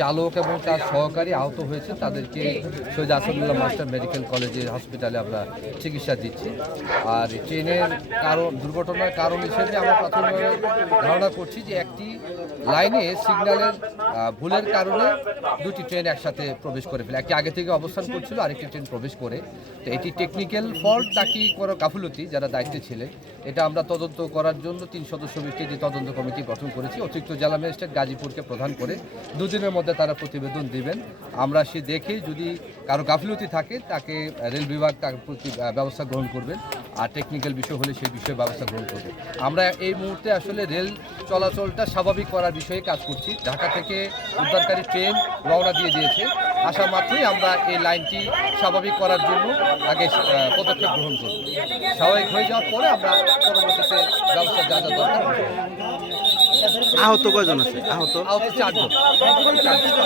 চালক এবং তার সহকারী আহত হয়েছে। তাদেরকে সৈয়দ আসাদুল্লাহ মাস্টার মেডিকেল কলেজের হসপিটালে আমরা চিকিৎসা দিচ্ছি। আর ট্রেনের কারণ, দুর্ঘটনার কারণ হিসেবে আমরা প্রাথমিকভাবে ধারণা করছি যে একটি লাইনে সিগন্যালের ভুলের কারণে দুটি ট্রেন একসাথে প্রবেশ করে ফেলে। একটি আগে থেকে অবস্থান করছিল, আরেকটি ট্রেন প্রবেশ করে। তো এটি টেকনিক্যাল ফল্ট নাকি কোনো গাফিলতি, যারা দায়িত্বে ছিলেন, এটা আমরা তদন্ত করার জন্য তিন সদস্য ভিত্তিক তদন্ত কমিটি গঠন করেছি। অতিরিক্ত জেলা ম্যাজিস্ট্রেট গাজীপুরকে প্রধান করে দুদিনের মধ্যে তারা প্রতিবেদন দিবেন। আমরা সে দেখে যদি কারও গাফিলতি থাকে, তাকে রেল বিভাগ তার প্রতি ব্যবস্থা গ্রহণ করবেন। আর টেকনিক্যাল বিষয় হলে সেই বিষয়ে ব্যবস্থা গ্রহণ করবে আমরা এই মুহূর্তে আসলে রেল চলাচলটা স্বাভাবিক করার বিষয়ে কাজ করছি। ঢাকা থেকে উদ্ধারকারী ট্রেন রওনা দিয়ে দিয়েছে। আসা মাত্রই আমরা এই লাইনটি স্বাভাবিক করার জন্য আগে পদক্ষেপ গ্রহণ করব। স্বাভাবিক হয়ে যাওয়ার পরে আমরা পরবর্তীতে ব্যবস্থা যা যা দরকার আহত কয়জন আছে? আহত? আহত চারজন। চারজন।